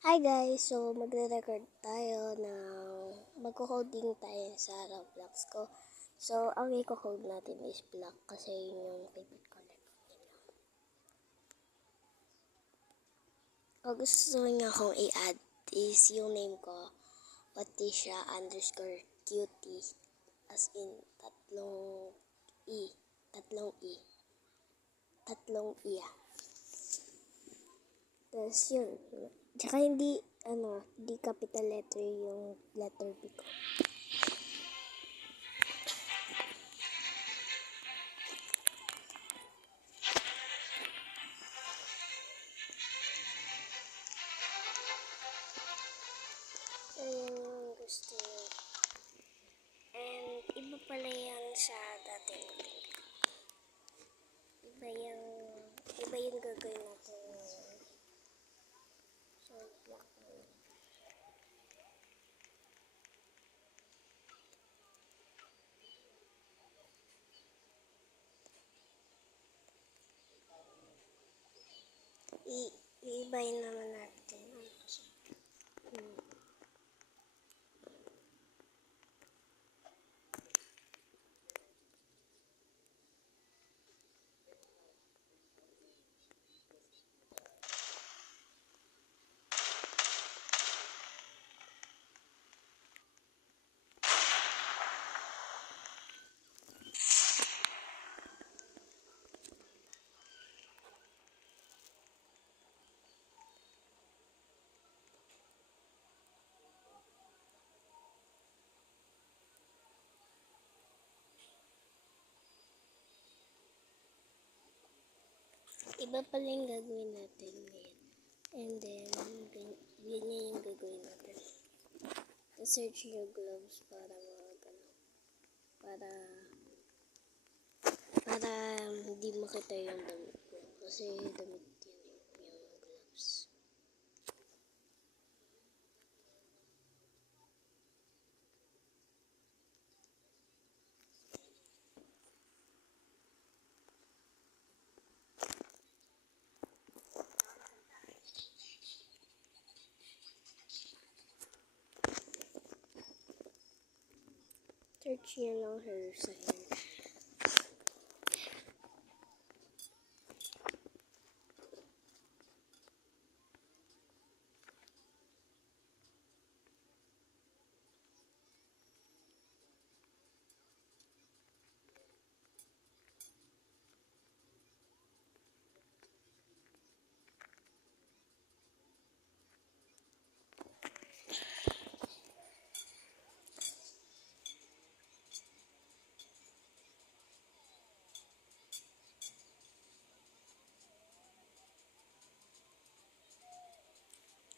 Hi guys! So, magre-record tayo ng magko-coding tayo sa Roblox ko. So, ang i-code natin is block kasi yun yung favorite color. Kung gusto niyo akong i-add is yung name ko, Patricia _ cutie, as in tatlong E. Tatlong E. Tapos yun. Tsaka hindi capital letter yung letter B ko. So, yung gusto nyo. And, iba pala yan sa dati natin. Iba yung gagawin natin. So, black na. Iibayin naman natin. Iba pala yung gagawin natin ngayon. And then, ganyan yung gagawin natin. Search your gloves para para hindi makita yung damit ko. Kasi damit yun yung gloves. Search nyo lang hair sa hair.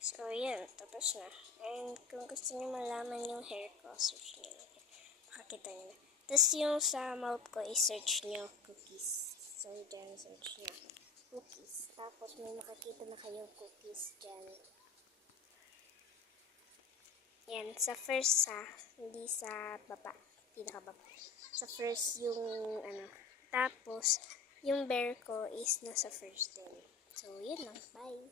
So, yan. Tapos na. And kung gusto niyo malaman yung hair ko, search niyo lang. Makakita niyo na. Tapos yung sa mouth ko, i-search niyo cookies. So, dyan, search niyo cookies. Tapos, may makakita na kayong cookies dyan. Yan. Sa first hindi sa baba. Pinakababa. Sa first yung, Tapos, yung bear ko is nasa first din. So, yun lang. Bye!